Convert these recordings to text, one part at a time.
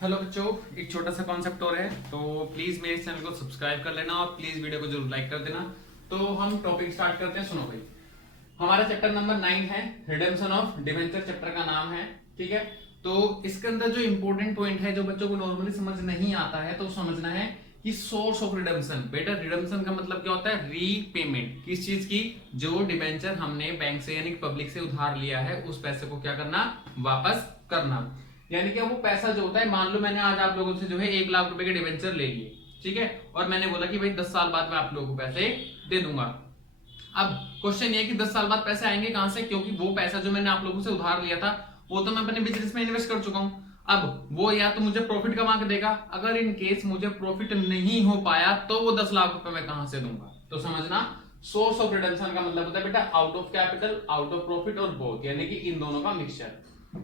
Hello बच्चों, एक छोटा सा कॉन्सेप्ट और है तो प्लीज मेरे चैनल को सब्सक्राइब कर लेना और प्लीज वीडियो को जरूर लाइक कर देना। तो हम टॉपिक स्टार्ट करते हैं। सुनो भाई, हमारा चैप्टर नंबर 9 है, रिडेम्पशन ऑफ डिवेंचर चैप्टर का नाम है। ठीक है, तो इसके अंदर जो इंपॉर्टेंट पॉइंट है जो बच्चों को नॉर्मली समझ नहीं आता है तो समझना है कि सोर्स ऑफ रिडेम्पशन। बेटा, रिडेम्पशन का मतलब क्या होता है? रीपेमेंट। किस चीज की? जो डिवेंचर हमने बैंक से यानी पब्लिक से उधार लिया है उस पैसे को क्या करना? वापस करना। यानी कि वो पैसा जो होता है, मान लो मैंने आज आप लोगों से जो है 1 लाख रुपए के डिवेंचर ले लिए, ठीक है, और मैंने बोला कि भाई 10 साल बाद मैं आप लोगों को पैसे दे दूंगा। अब क्वेश्चन ये है कि 10 साल बाद पैसे आएंगे कहां से? क्योंकि वो पैसा जो मैंने आप लोगों से उधार लिया था वो तो मैं अपने बिजनेस में इन्वेस्ट कर चुका हूं। अब वो या तो मुझे प्रॉफिट कमा के देगा, अगर इन केस मुझे प्रॉफिट नहीं हो पाया तो वो 10 लाख रुपए मैं कहां से दूंगा? तो समझना, सोर्स ऑफ रिडेम्पशन का मतलब होता है बेटा out of capital, out of profit और बोथ, यानी कि इन दोनों का मिक्सचर।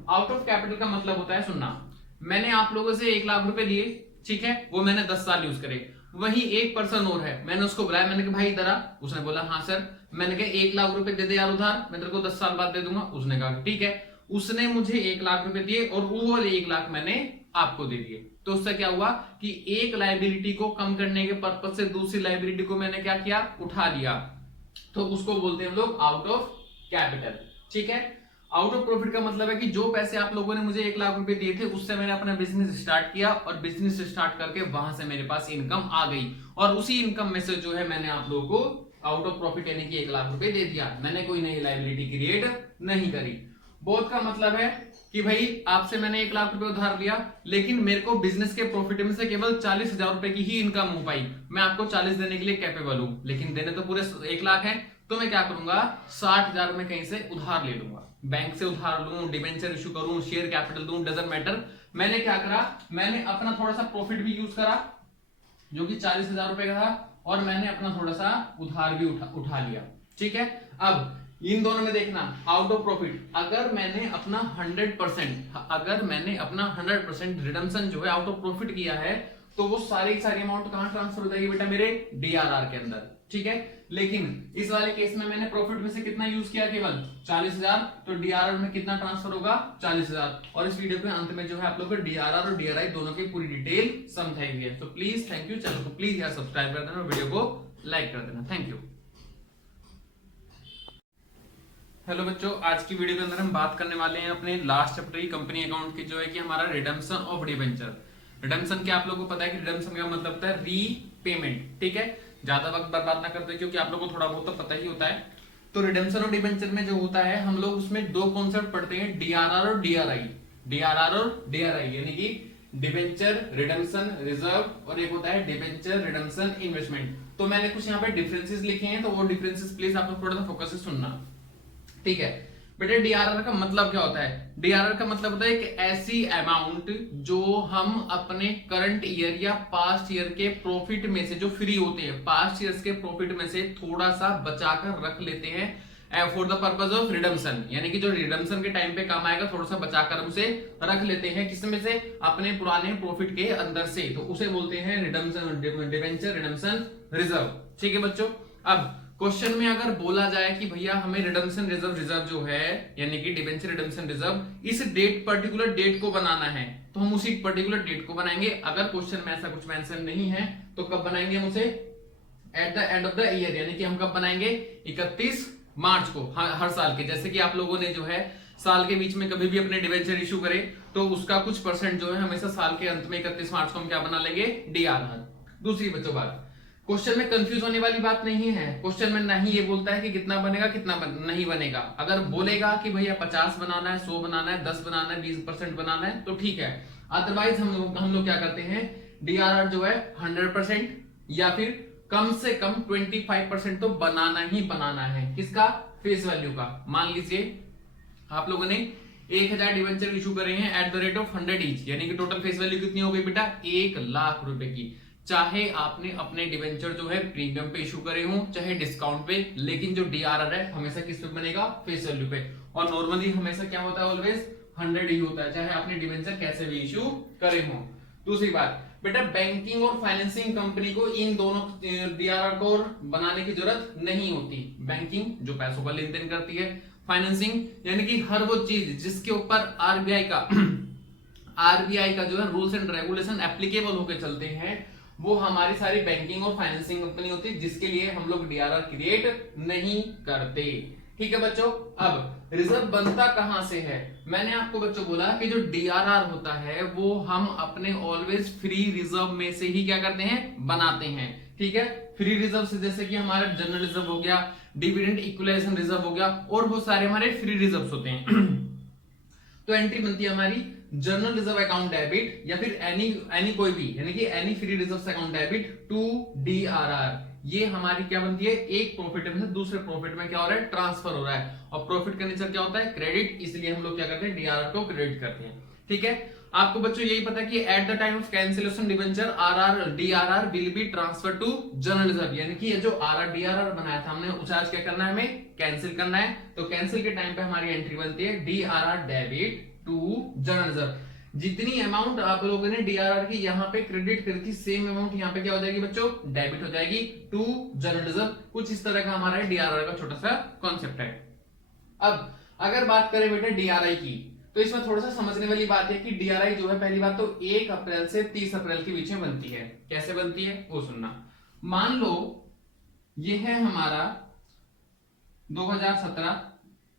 आउट ऑफ कैपिटल का मतलब होता है, सुनना, मैंने आप लोगों से 1 लाख रुपए लिए, ठीक है, वो मैंने 10 साल यूज करे। वही एक पर्सन और है, मैंने उसको बुलाया, मैंने कहा भाई इधर आ। उसने बोला हाँ सर। मैंने कहा 1 लाख रुपए दे दे यार उधार, मैं तेरे को 10 साल बाद दे दूंगा। उसने कहा ठीक है। उसने मुझे 1 लाख रुपए दिए और वो 1 लाख मैंने आपको दे दिए। तो उससे क्या हुआ कि एक लाइबिलिटी को कम करने के पर्पज से दूसरी लाइबिलिटी को मैंने क्या किया? उठा लिया। तो उसको बोलते हैं हम लोग आउट ऑफ कैपिटल। ठीक है, आउट ऑफ प्रॉफिट का मतलब है कि जो पैसे आप लोगों ने मुझे 1 लाख रुपए दिए थे उससे मैंने अपना बिजनेस स्टार्ट किया और बिजनेस स्टार्ट करके वहां से मेरे पास इनकम आ गई और उसी इनकम में से जो है मैंने आप लोगों को आउट ऑफ प्रॉफिट यानी कि 1 लाख रुपए दे दिया। मैंने कोई नई लाइबिलिटी क्रिएट नहीं करी। बोथ का मतलब है कि भाई आपसे मैंने 1 लाख रुपए उधार लिया लेकिन मेरे को बिजनेस के प्रॉफिट में से केवल 40,000 रुपए की ही इनकम हो पाई। मैं आपको 40 देने के लिए कैपेबल हूं लेकिन देने तो पूरे 1 लाख है। तो मैं क्या करूंगा? 60,000 में कहीं से उधार ले लूंगा, बैंक से उधार लूं, डिबेंचर इशू करूं, शेयर कैपिटल दूं, डजंट मैटर। मैंने क्या करा? मैंने अपना थोड़ा सा प्रॉफिट भी यूज करा जो कि 40,000 रुपए का था और मैंने अपना थोड़ा सा उधार भी उठा लिया। ठीक है, अब इन दोनों में देखना आउट ऑफ प्रॉफिट, अगर मैंने अपना 100% रिडम्पशन जो है आउट ऑफ प्रॉफिट किया है तो वो सारी अमाउंट कहां ट्रांसफर हो जाएगी बेटा? मेरे डीआरआर के अंदर। ठीक है, लेकिन इस वाले केस में मैंने प्रॉफिट में से कितना यूज किया? केवल 40,000। तो डीआरआर में कितना ट्रांसफर होगा? 40,000। और इस वीडियो के अंत में जो है आप लोग को डीआरआर और डीआरआई दोनों की पूरी डिटेल समझाई हुई है। तो प्लीज थैंक यू, चैनल को प्लीज यार सब्सक्राइब कर देना और वीडियो को लाइक कर देना। Thank you. हेलो बच्चों, आज की वीडियो के अंदर हम बात करने वाले हैं अपने लास्ट चैप्टर की कंपनी अकाउंट की, जो है कि हमारा रिडेम्पशन ऑफ डिबेंचर। रिडेम्पशन क्या आप लोगों को पता है कि रिडेम्पशन का मतलब होता है रीपेमेंट। ठीक है, ज्यादा वक्त बर्बाद ना करते क्योंकि आप लोगों को थोड़ा बहुत तो पता ही होता है। तो रिडेम्पशन ऑफ डिबेंचर में जो होता है हम लोग उसमें दो कॉन्सेप्ट पढ़ते हैं, डीआरआर और डीआरआई। डीआरआर और डीआरआई यानी कि डिबेंचर रिडेम्पशन रिजर्व और एक होता है डिबेंचर रिडेम्पशन इन्वेस्टमेंट। तो मैंने कुछ यहाँ पे डिफरेंसेस लिखे हैं तो वो डिफरेंसेस प्लीज आप लोग थोड़ा सा फोकस से सुनना। ठीक है बेटे, डीआरआर का मतलब क्या होता है? डीआरआर का मतलब होता है कि ऐसी अमाउंट जो हम अपने करंट ईयर या पास्ट ईयर के प्रॉफिट में से जो फ्री होते हैं, पास्ट ईयर्स के प्रॉफिट में से थोड़ा सा बचाकर रख लेते हैं for the purpose of redemption, यानी कि जो रिडम्पशन के टाइम पे काम आएगा थोड़ा सा बचाकर हम उसे रख लेते हैं। किसमें से? अपने पुराने प्रॉफिट के अंदर से। तो उसे बोलते हैं रिडम्पशन, डिबेंचर रिडम्पशन रिजर्व। ठीक है बच्चों, अब क्वेश्चन में अगर बोला जाए कि भैया हमें रिडम्पशन रिजर्व जो है यानी कि डिबेंचर रिडम्पशन रिजर्व इस पर्टिकुलर डेट को बनाना है तो हम उसी पर्टिकुलर डेट को बनाएंगे। अगर क्वेश्चन में ऐसा कुछ मेंशन नहीं है तो कब बनाएंगे हम उसे? At the end of the year, यानी कि हम कब बनाएंगे? 31 मार्च को हर साल के। जैसे कि आप लोगों ने जो है साल के बीच में कभी भी अपने डिबेंचर इशू करे तो उसका कुछ परसेंट जो है हमेशा साल के अंत में 31 मार्च को हम क्या बना लेंगे? डीआरआर। दूसरी बच्चों बात, क्वेश्चन में कंफ्यूज होने वाली बात नहीं है। क्वेश्चन में नहीं ये बोलता है कि कितना बनेगा कितना नहीं बनेगा। अगर बोलेगा कि भैया 50 बनाना है, 100 बनाना है, 10 बनाना है, 20% बनाना है तो ठीक है। अदरवाइज हम लोग क्या करते हैं? डीआरआर जो है 100% या फिर कम से कम 25% तो बनाना ही बनाना है। किसका? फेस वैल्यू का। मान लीजिए आप लोगों ने 1000 डिवेंचर इशू करे हैं at the rate of 100 each, यानी कि टोटल फेस वैल्यू कितनी हो गई बेटा? 1 लाख रुपए की। चाहे आपने अपने डिवेंचर जो है प्रीमियम पे इशू करे हो चाहे डिस्काउंट पे, लेकिन जो डीआरआर है हमेशा किस पे बनेगा? फेस वैल्यू पे। और नॉर्मली हमेशा क्या होता है? ऑलवेज 100 ही होता है, चाहे आपने डिवेंचर कैसे भी इशू करे हो। दूसरी बात बेटा, बैंकिंग और फाइनेंसिंग कंपनी को इन दोनों डीआरआर को बनाने की जरूरत नहीं होती। बैंकिंग जो पैसों का लेन देन करती है, फाइनेंसिंग यानी कि हर वो चीज जिसके ऊपर आरबीआई का आरबीआई का जो है रूल्स एंड रेगुलेशन एप्लीकेबल होकर चलते हैं, वो हमारी सारी बैंकिंग और फाइनेंसिंग कंपनी होती है, जिसके लिए हम लोग डीआरआर क्रिएट नहीं करते। ठीक है बच्चों। अब रिजर्व बनता कहां से है? मैंने आपको बच्चों बोला कि जो डीआरआर होता है वो हम अपने ऑलवेज फ्री रिजर्व में से ही क्या करते हैं, बनाते हैं। ठीक है, फ्री रिजर्व से जैसे कि हमारा जनरल रिजर्व हो गया, डिविडेंड इक्वलाइजेशन रिजर्व हो गया, और बहुत सारे हमारे फ्री रिजर्व्स होते हैं। तो एंट्री बनती है हमारी जनरल रिजर्व अकाउंट डेबिट या फिर एनी कोई भी, यानी कि any free reserve account debit to DRR. ये हमारी क्या बनती है, एक प्रॉफिट में से दूसरे प्रॉफिट में क्या हो रहा है, ट्रांसफर हो रहा है। और प्रॉफिट का नेचर क्या होता है, क्रेडिट, इसलिए हम लोग क्या करते हैं, डीआरआर को क्रेडिट करते हैं। ठीक है, आपको बच्चों यही पता है कि at the time of cancellation debenture DRR will be transfer to general reserve, यानी कि ये जो डीआरआर बनाया था हमने, उसे आज क्या करना है, हमें कैंसिल करना है। तो कैंसिल के टाइम पे हमारी एंट्री बनती है DRR debit to general reserve. जितनी अमाउंट आप लोगों ने डीआरआर की यहाँ पे क्रेडिट करी थी, सेम अमाउंट यहाँ पे क्या हो जाएगी बच्चों, डेबिट हो जाएगी टू जनरल रिजर्व। कुछ इस तरह का हमारा डीआरआर का छोटा सा कॉन्सेप्ट है। अब अगर बात करें बेटा डीआरआई की, तो इसमें थोड़ा सा समझने वाली बात है कि डीआरआई जो है, पहली बात तो 1 अप्रैल से 30 अप्रैल के बीच में बनती है। कैसे बनती है वो सुनना। मान लो ये है हमारा 2017,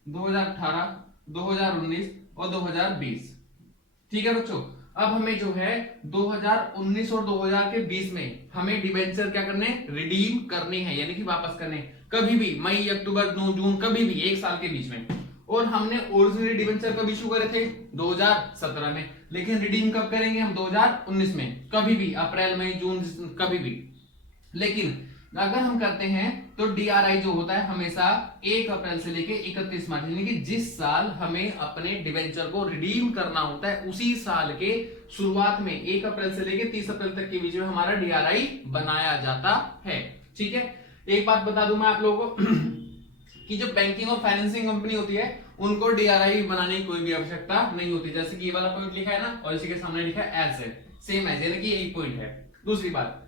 2018, 2019 और 2020। ठीक है बच्चों। अब हमें जो है 2019 और 2020 में हमें डिबेंचर क्या करने, रिडीम करने हैं, यानी कि वापस करने, कभी भी मई, अक्टूबर, जून, कभी भी एक साल के बीच में। और हमने ओरिजिनली डिबेंचर कब इशू करे थे, 2017 में, लेकिन रिडीम कब करेंगे हम, 2019 में, कभी भी अप्रैल, मई, जून, कभी भी। लेकिन अगर हम करते हैं तो डीआरआई जो होता है हमेशा 1 अप्रैल से लेके 31 मार्च, यानी कि जिस साल हमें अपने डिबेंचर को रिडीम करना होता है, उसी साल के शुरुआत में 1 अप्रैल से लेके 30 अप्रैल तक के बीच में हमारा डीआरआई बनाया जाता है। ठीक है, एक बात बता दूं मैं आप लोगों को कि जो बैंकिंग और फाइनेंसिंग कंपनी होती है, उनको डीआरआई बनाने की कोई भी आवश्यकता नहीं होती। जैसे कि ये वाला पॉइंट लिखा है ना, और इसी के सामने लिखा है एज है, सेम एज, यानी कि यही पॉइंट है। दूसरी बात,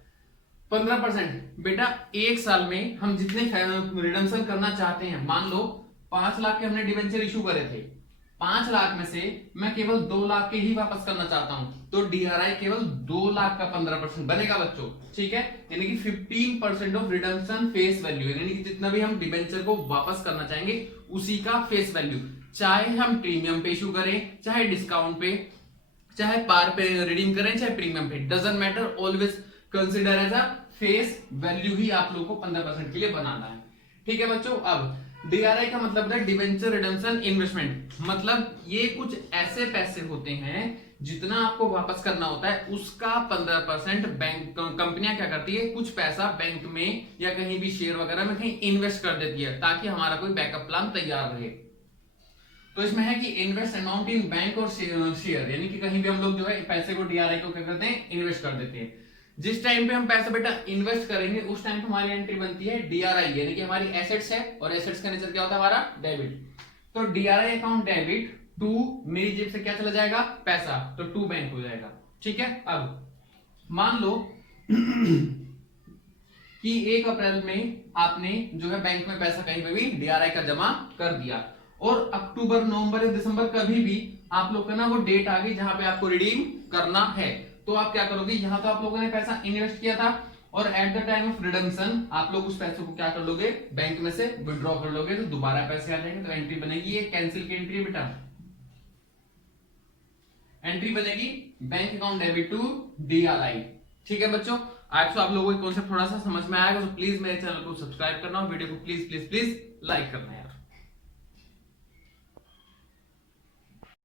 15% बेटा, एक साल में हम जितने रिडम्पशन करना चाहते हैं, मान लो 5 लाख के हमने डिबेंचर इशू करे थे, 5 लाख में से मैं केवल 2 लाख के ही वापस करना चाहता हूं, तो डीआरआई केवल 2 लाख का 15% बनेगा बच्चों। ठीक है, यानी कि 15% ऑफ रिडम्पशन फेस वैल्यू, यानी कि जितना भी हम डिबेंचर को वापस करना चाहेंगे उसी का फेस वैल्यू, चाहे हम प्रीमियम पे इशू करें, चाहे डिस्काउंट पे, चाहे पार पे रिडीम करें, चाहे premium pay, doesn't matter, always consider as a face value ही आप लोगों को 15% के लिए बनाना है। ठीक है बच्चों। अब डीआरआई का मतलब है डिबेंचर रिडम्पशन इन्वेस्टमेंट, मतलब ये कुछ ऐसे पैसे होते हैं जितना आपको वापस करना होता है, उसका 15% बैंक कंपनियां क्या करती है, कुछ पैसा बैंक में या कहीं भी शेयर वगैरह में कहीं इन्वेस्ट कर देती है, ताकि हमारा कोई बैकअप प्लान तैयार रहे। तो इसमें है कि इन्वेस्ट अमाउंट इन बैंक और शेयर, यानी कि कहीं भी हम लोग जो है पैसे को डीआरआई को क्या करते हैं, इन्वेस्ट कर देते हैं। जिस टाइम पे हम पैसा बेटा इन्वेस्ट करेंगे, उस टाइम पे हमारी एंट्री बनती है डीआरआई, यानी कि हमारी एसेट्स है, और एसेट्स का नेचर क्या होता है हमारा, डेबिट। तो डीआरआई अकाउंट डेबिट टू, मेरी जेब से क्या चला जाएगा, पैसा, तो टू बैंक हो जाएगा। ठीक है। अब मान लो कि 1 अप्रैल में आपने जो है बैंक में पैसा कहीं पे भी डीआरआई का जमा कर दिया, और अक्टूबर, नवंबर या दिसंबर कभी भी आप लोग का ना वो डेट आ गई जहां पे आपको रिडीम करना है, तो आप क्या करोगे, यहां तो आप लोगों ने पैसा इन्वेस्ट किया था, और eight the time of redemption आप लोग उस पैसे को क्या कर लोगे, बैंक में से विड्रॉ कर लोगे, तो दोबारा पैसे आ जाएंगे। तो एंट्री बनेगी, ये कैंसिल की एंट्री है बेटा, एंट्री बनेगी bank account debit to DRI. ठीक है बच्चों, आज तो आप लोगों को कॉन्सेप्ट थोड़ा सा समझ में आएगा, तो प्लीज मेरे चैनल को सब्सक्राइब करना और वीडियो को प्लीज प्लीज प्लीज लाइक करना है।